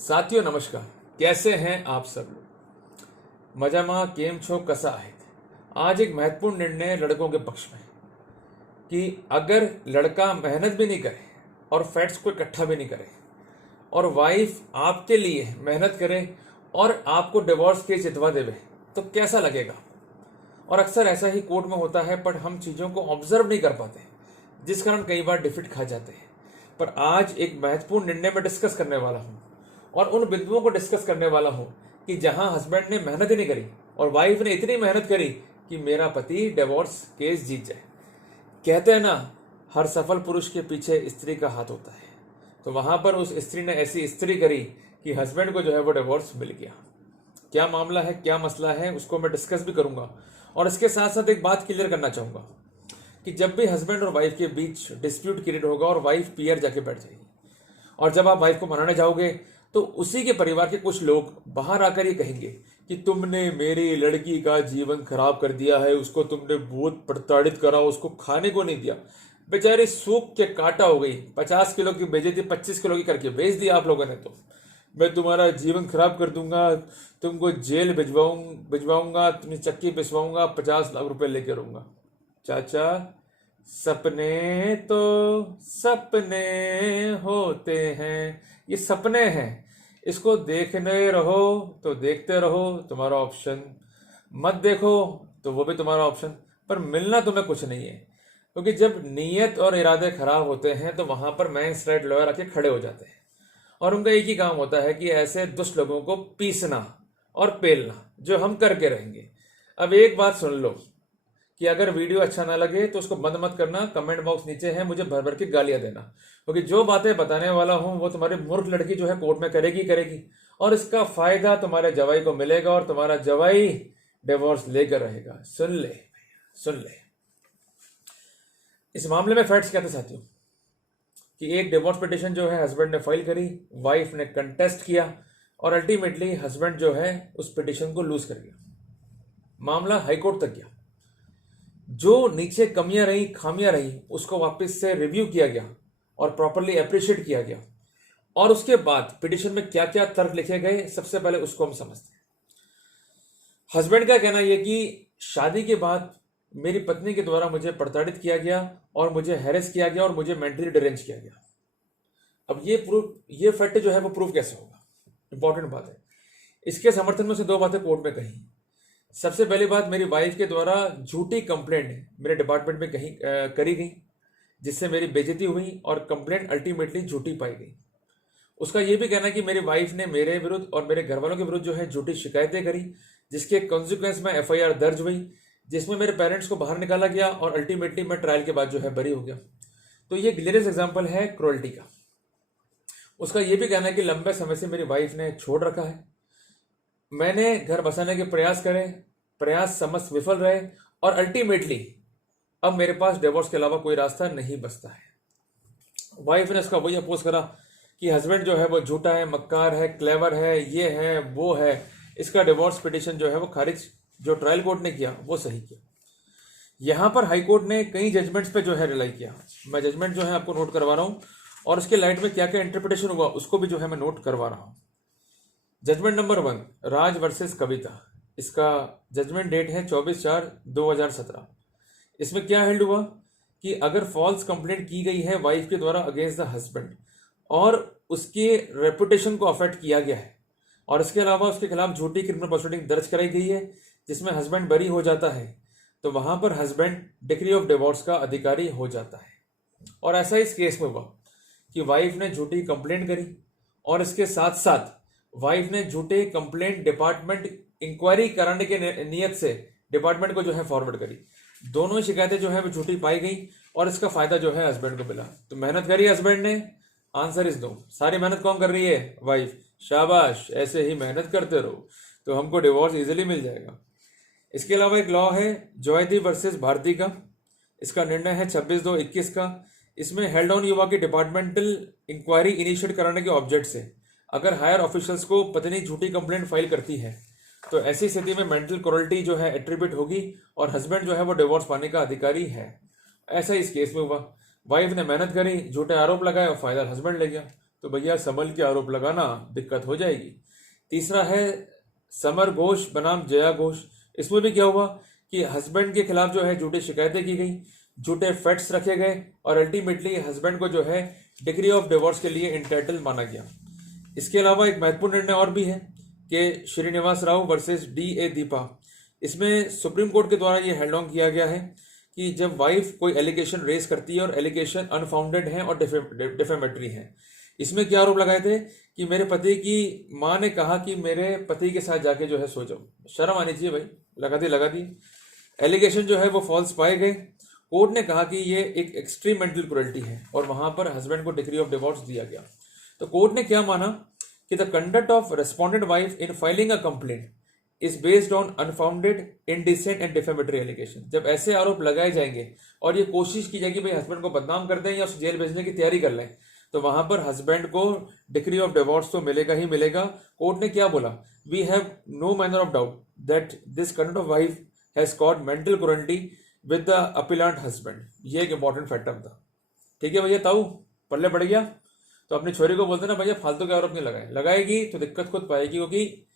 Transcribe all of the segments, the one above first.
साथियों नमस्कार। कैसे हैं आप सब लोग? मजामा केम छो कसा है। आज एक महत्वपूर्ण निर्णय लड़कों के पक्ष में कि अगर लड़का मेहनत भी नहीं करे और फैट्स को इकट्ठा भी नहीं करे और वाइफ आपके लिए मेहनत करे और आपको डिवोर्स केस जितवा देवे तो कैसा लगेगा। और अक्सर ऐसा ही कोर्ट में होता है, पर हम चीज़ों को ऑब्जर्व नहीं कर पाते, जिस कारण कई बार डिफीट खा जाते हैं। पर आज एक महत्वपूर्ण निर्णय में डिस्कस करने वाला हूँ और उन बिंदुओं को डिस्कस करने वाला हूं कि जहां हस्बैंड ने मेहनत ही नहीं करी और वाइफ ने इतनी मेहनत करी कि मेरा पति डिवोर्स केस जीत जाए। कहते हैं ना, हर सफल पुरुष के पीछे स्त्री का हाथ होता है। तो वहां पर उस स्त्री ने ऐसी स्त्री करी कि हस्बैंड को जो है वो डिवोर्स मिल गया। क्या मामला है, क्या मसला है, उसको मैं डिस्कस भी करूंगा। और इसके साथ साथ एक बात क्लियर करना चाहूंगा कि जब भी हस्बैंड और वाइफ के बीच डिस्प्यूट क्रिएट होगा और वाइफ पीआर जाके बैठ जाएगी और जब आप वाइफ को मनाने जाओगे तो उसी के परिवार के कुछ लोग बाहर आकर ये कहेंगे कि तुमने मेरी लड़की का जीवन खराब कर दिया है, उसको तुमने बहुत प्रताड़ित करा, उसको खाने को नहीं दिया, बेचारी सूख के काटा हो गई, 50 किलो की बेइज्जती 25 किलो की करके बेच दिया आप लोगों ने, तो मैं तुम्हारा जीवन खराब कर दूंगा, तुमको जेल भिजवाऊंगा, तुम्हें चक्की पिसवाऊंगा, 50 लाख रुपए लेके रहूंगा। चाचा, सपने तो सपने होते हैं, ये सपने हैं, इसको देखने रहो तो देखते रहो, तुम्हारा ऑप्शन, मत देखो तो वो भी तुम्हारा ऑप्शन, पर मिलना तुम्हें कुछ नहीं है। क्योंकि जब नीयत और इरादे खराब होते हैं तो वहां पर मैंस राइट लॉयर आके खड़े हो जाते हैं और उनका एक ही काम होता है कि ऐसे दुष्ट लोगों को पीसना और पेलना, जो हम करके रहेंगे। अब एक बात सुन लो कि अगर वीडियो अच्छा ना लगे तो उसको बंद मत करना, कमेंट बॉक्स नीचे है, मुझे भर भर के गालियां देना, क्योंकि जो बातें बताने वाला हूं वो तुम्हारी मूर्ख लड़की जो है कोर्ट में करेगी और इसका फायदा तुम्हारे जवाई को मिलेगा और तुम्हारा जवाई डिवोर्स लेकर रहेगा। सुन ले, सुन ले। इस मामले में फैक्ट्स कहते साथियों कि एक डिवोर्स पिटिशन जो है हस्बैंड ने फाइल करी, वाइफ ने कंटेस्ट किया और अल्टीमेटली हस्बैंड जो है उस पिटिशन को लूज कर गया। मामला हाईकोर्ट तक गया। जो नीचे कमियां रही, खामियां रही, उसको वापस से रिव्यू किया गया और प्रॉपरली अप्रिशिएट किया गया। और उसके बाद पिटिशन में क्या क्या तर्क लिखे गए, सबसे पहले उसको हम समझते हैं। हस्बैंड का कहना यह कि शादी के बाद मेरी पत्नी के द्वारा मुझे प्रताड़ित किया गया और मुझे हैरेस किया गया और मुझे मेंटली डिरेंज किया गया। अब ये फैक्ट जो है वो प्रूफ कैसे होगा? इंपॉर्टेंट बात है। इसके समर्थन में से दो बातें कोर्ट में कही। सबसे पहली बात, मेरी वाइफ के द्वारा झूठी कंप्लेंट मेरे डिपार्टमेंट में कहीं करी गई, जिससे मेरी बेइज्जती हुई और कंप्लेंट अल्टीमेटली झूठी पाई गई। उसका यह भी कहना है कि मेरी वाइफ ने मेरे विरुद्ध और मेरे घर वालों के विरुद्ध जो है झूठी शिकायतें करी, जिसके कॉन्सिक्वेंस में एफआईआर दर्ज हुई, जिसमें मेरे पेरेंट्स को बाहर निकाला गया और अल्टीमेटली मैं ट्रायल के बाद जो है बरी हो गया। तो ये ग्लेरियस एग्जाम्पल है क्रुएल्टी का। उसका यह भी कहना है कि लंबे समय से मेरी वाइफ ने छोड़ रखा है, मैंने घर बसाने के प्रयास समस्त विफल रहे और अल्टीमेटली अब मेरे पास डिवोर्स के अलावा कोई रास्ता नहीं बचता है। वाइफ ने इसका वही अपोज करा कि हस्बैंड जो है वो झूठा है, मक्कार है, क्लेवर है, ये है, वो है। इसका डिवोर्स पिटिशन जो है वो खारिज, जो ट्रायल कोर्ट ने किया वो सही किया। यहां पर हाई कोर्ट ने कई जजमेंट्स पे जो है रिलाई किया। मैं जजमेंट जो है आपको नोट करवा रहा हूं और उसके लाइट में क्या क्या इंटरप्रिटेशन हुआ उसको भी जो है मैं नोट करवा रहा हूं। जजमेंट नंबर 1, राज वर्सेस कविता। इसका जजमेंट डेट है 24/4/2017। इसमें क्या हेल्ड हुआ कि अगर फॉल्स कंप्लेंट की गई है वाइफ के द्वारा अगेंस्ट द हस्बैंड और उसके रेपुटेशन को अफेक्ट किया गया है और इसके अलावा उसके खिलाफ झूठी क्रिमिनल प्रोसीडिंग दर्ज कराई गई है जिसमें हस्बैंड बरी हो जाता है, तो वहां पर हस्बैंड डिक्री ऑफ डिवोर्स का अधिकारी हो जाता है। और ऐसा इस केस में हुआ कि वाइफ ने झूठी कंप्लेंट करी और इसके साथ साथ वाइफ ने झूठे कंप्लेंट डिपार्टमेंट इंक्वायरी कराने के नियत से डिपार्टमेंट को जो है फॉरवर्ड करी। दोनों ही शिकायतें जो है वो झूठी पाई गई और इसका फायदा जो है हस्बैंड को मिला। तो मेहनत करी हस्बैंड ने, आंसर इज नो। सारी मेहनत कौन कर रही है? वाइफ। शाबाश, ऐसे ही मेहनत करते रहो तो हमको डिवोर्स इजीली मिल जाएगा। इसके अलावा एक लॉ है जॉयदी वर्सेस भारती का। इसका निर्णय है 26/2/21 का। इसमें हेल्ड ऑन युवा की डिपार्टमेंटल इंक्वायरी इनिशिएट कराने के ऑब्जेक्ट से अगर हायर ऑफिशियल्स को पत्नी झूठी कंप्लेंट फाइल करती है तो ऐसी स्थिति में मेंटल क्रुएल्टी जो है एट्रीब्यूट होगी और हस्बैंड जो है वो डिवोर्स पाने का अधिकारी है। ऐसा इस केस में हुआ। वाइफ ने मेहनत करी, झूठे आरोप लगाए और फायदा हस्बैंड ले गया। तो भैया संभल के आरोप लगाना, दिक्कत हो जाएगी। तीसरा है समर घोष बनाम जया घोष। इसमें भी क्या हुआ कि हस्बैंड के खिलाफ जो है झूठी शिकायतें की गई, झूठे फैक्ट्स रखे गए और अल्टीमेटली हस्बैंड को जो है डिग्री ऑफ डिवोर्स के लिए इंटाइटल माना गया। इसके अलावा एक महत्वपूर्ण निर्णय और भी है कि श्रीनिवास राव वर्सेस डी.ए. दीपा। इसमें सुप्रीम कोर्ट के द्वारा ये हेल्ड ऑन किया गया है कि जब वाइफ कोई एलिगेशन रेज करती है और एलिगेशन अनफाउंडेड है और डिफेमेटरी है। इसमें क्या आरोप लगाए थे कि मेरे पति की माँ ने कहा कि मेरे पति के साथ जाके जो है सो जाओ। शर्म आनी चाहिए भाई, लगा दी। एलिगेशन जो है वो फॉल्स पाए गए। कोर्ट ने कहा कि ये एक एक्सट्रीम मेंटल क्रुएल्टी है और वहां पर हस्बैंड को डिग्री ऑफ डिवोर्स दिया गया। तो कोर्ट ने क्या माना कि the conduct of respondent wife in filing a complaint is based on unfounded, indecent and defamatory allegation. जब ऐसे आरोप लगाए जाएंगे और ये कोशिश की जाएगी भाई हस्बैंड को बदनाम कर दें या उसे जेल भेजने की तैयारी कर लें, तो वहां पर हस्बैंड को डिग्री ऑफ डिवोर्स तो मिलेगा ही मिलेगा। कोर्ट ने क्या बोला, we have no manner of doubt that this conduct of wife has caused mental cruelty with the appellant husband. ये एक इंपॉर्टेंट फैक्टर था। ठीक है भैया, ताऊ पल्ले पड़ गया तो अपनी छोरी को बोलते ना भैया फालतू के आरोप नहीं लगाएगी तो दिक्कत खुद पाएगी, क्योंकि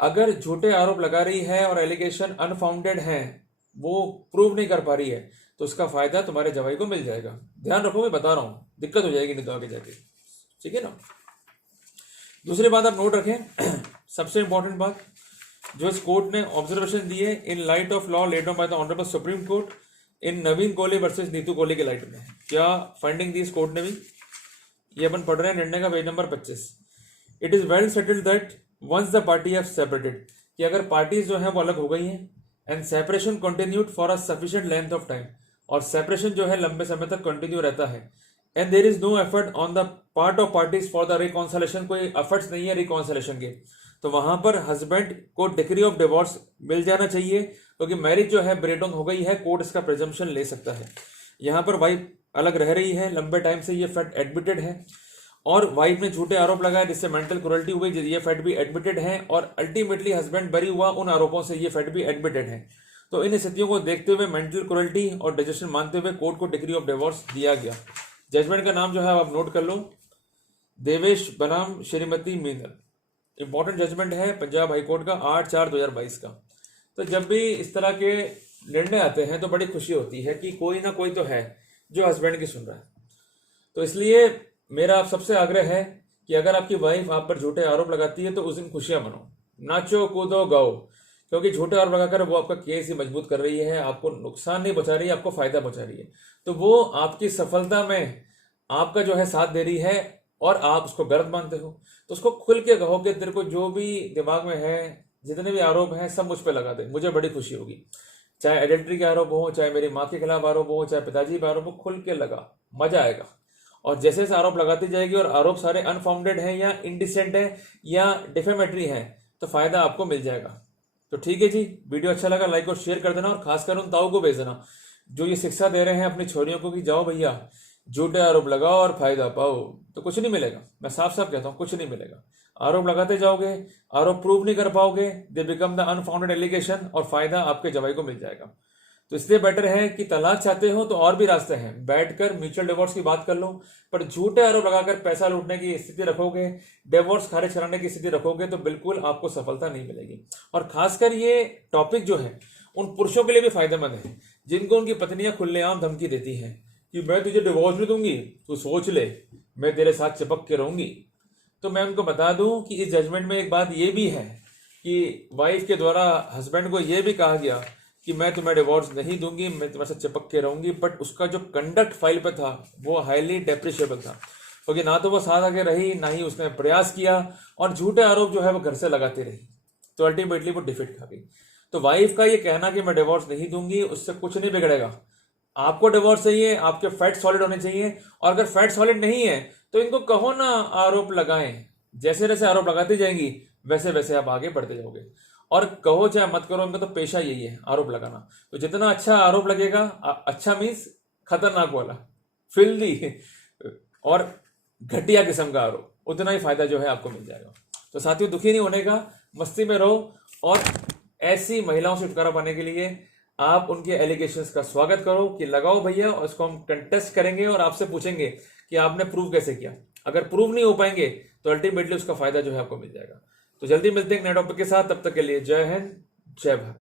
अगर झूठे आरोप लगा रही है और एलिगेशन अनफाउंडेड है, वो प्रूव नहीं कर पा रही है, तो उसका फायदा तुम्हारे जवाई को मिल जाएगा। ध्यान रखो, मैं बता रहा हूं, दिक्कत हो जाएगी नहीं तो आगे जाके। ठीक है ना। दूसरी बात आप नोट रखें, सबसे इंपॉर्टेंट बात जो इस कोर्ट ने ऑब्जर्वेशन दी है in light of law laid down by the honourable supreme court in Naveen Kohli versus Neetu Kohli के लाइट में क्या फाइंडिंग दी इस कोर्ट ने भी, ये अपन पढ़ रहे हैं निर्णय का page number 25। It is well settled that once the party have separated, कि अगर पार्टीज जो है वो अलग हो गई हैं and separation continued for a sufficient length of time, और सेपरेशन जो है लंबे समय तक कंटिन्यू रहता है, and there is no effort on the part of parties for the reconciliation, कोई एफर्ट्स नहीं है रिकॉन्सिलेशन के, तो वहां पर हस्बैंड को डिग्री ऑफ डिवोर्स मिल जाना चाहिए, क्योंकि मैरिज जो है ब्रेक डाउन हो गई है, कोर्ट इसका प्रिजम्पशन ले सकता है। यहाँ पर वाइफ अलग रह रही है लंबे टाइम से, ये फैक्ट एडमिटेड है, और वाइफ ने झूठे आरोप लगाए जिससे मेंटल क्रुएल्टी हुई, ये फैक्ट भी एडमिटेड है, और अल्टीमेटली हस्बैंड बरी हुआ उन आरोपों से, ये फैक्ट भी एडमिटेड है। तो इन स्थितियों को देखते हुए मेंटल क्रुएल्टी और डिजेशन मानते हुए कोर्ट को डिग्री ऑफ डिवोर्स दिया गया। जजमेंट का नाम जो है आप नोट कर लो, देवेश बनाम श्रीमती मीनल। इंपॉर्टेंट जजमेंट है पंजाब हाईकोर्ट का 8/4/2022 का। तो जब भी इस तरह के निर्णय आते हैं तो बड़ी खुशी होती है कि कोई ना कोई तो है जो हस्बैंड की सुन रहा है। तो इसलिए मेरा आप सबसे आग्रह है कि अगर आपकी वाइफ आप पर झूठे आरोप लगाती है तो उस दिन खुशियां मनाओ, नाचो कूदो गाओ, क्योंकि झूठे आरोप लगाकर वो आपका केस ही मजबूत कर रही है, आपको नुकसान नहीं पहुंचा रही है, आपको फायदा पहुंचा रही है। तो वो आपकी सफलता में आपका जो है साथ दे रही है और आप उसको गलत मानते हो, तो उसको खुल के कहो कि तेरे को जो भी दिमाग में है, जितने भी आरोप हैं सब मुझ पर लगा दे, मुझे बड़ी खुशी होगी। चाहे एडल्ट्री के आरोप हो, चाहे मेरी माँ के खिलाफ आरोप हो, चाहे पिताजी पे आरोप हो, खुल के लगा, मजा आएगा। और जैसे जैसे आरोप लगाती जाएगी और आरोप सारे अनफाउंडेड हैं या इनडिसेंट है या डिफेमेटरी हैं, तो फायदा आपको मिल जाएगा। तो ठीक है जी, वीडियो अच्छा लगा लाइक और शेयर कर देना, और खासकर उन ताऊ को भेज देना जो ये शिक्षा दे रहे हैं अपनी छोरियों को कि जाओ भैया झूठे आरोप लगाओ और फायदा पाओ, तो कुछ नहीं मिलेगा। मैं साफ साफ कहता हूं, कुछ नहीं मिलेगा। आरोप लगाते जाओगे, आरोप प्रूव नहीं कर पाओगे, they become the unfounded allegation, और फायदा आपके जवाई को मिल जाएगा। तो इसलिए बेटर है कि तलाक चाहते हो तो और भी रास्ते हैं, बैठकर म्यूचुअल डिवोर्स की बात कर लो, पर झूठे आरोप लगाकर पैसा लूटने की स्थिति रखोगे, डिवोर्स खारिज कराने की स्थिति रखोगे, तो बिल्कुल आपको सफलता नहीं मिलेगी। और खासकर ये टॉपिक जो है उन पुरुषों के लिए भी फायदेमंद है जिनको उनकी पत्नियां खुलेआम धमकी देती हैं कि मैं तुझे डिवोर्स नहीं दूंगी, तू सोच ले, मैं तेरे साथ चिपक के रहूंगी। तो मैं उनको बता दूं कि इस जजमेंट में एक बात ये भी है कि वाइफ के द्वारा हस्बैंड को यह भी कहा गया कि मैं तुम्हें डिवोर्स नहीं दूंगी, मैं तुम्हारे साथ चिपक के रहूंगी, बट उसका जो कंडक्ट फाइल पे था वो हाईली डेप्रिशिएबल था, क्योंकि ना तो वो साथ आगे रही, ना ही उसने प्रयास किया, और झूठे आरोप जो है वो घर से लगाती रही, तो अल्टीमेटली वो डिफीट खा गई। तो वाइफ का ये कहना कि मैं डिवोर्स नहीं दूंगी, उससे कुछ नहीं बिगड़ेगा। आपको डिवोर्स चाहिए, आपके फैक्ट सॉलिड होने चाहिए, और अगर फैक्ट सॉलिड नहीं है तो इनको कहो ना आरोप लगाएं, जैसे जैसे आरोप लगाती जाएंगी वैसे वैसे आप आगे बढ़ते जाओगे। और कहो चाहे मत करो, इनका तो पेशा यही है आरोप लगाना। तो जितना अच्छा आरोप लगेगा, अच्छा मीन्स खतरनाक वाला, फिल्दी और घटिया किस्म का आरोप, उतना ही फायदा जो है आपको मिल जाएगा। तो साथियों, दुखी नहीं होने का, मस्ती में रहो, और ऐसी महिलाओं से छुटकारा पाने के लिए आप उनके एलिगेशंस का स्वागत करो कि लगाओ भैया, और उसको हम कंटेस्ट करेंगे और आपसे पूछेंगे कि आपने प्रूव कैसे किया। अगर प्रूव नहीं हो पाएंगे तो अल्टीमेटली उसका फायदा जो है आपको मिल जाएगा। तो जल्दी मिलते हैं नए टॉपिक के साथ, तब तक के लिए जय हिंद, जय भारत।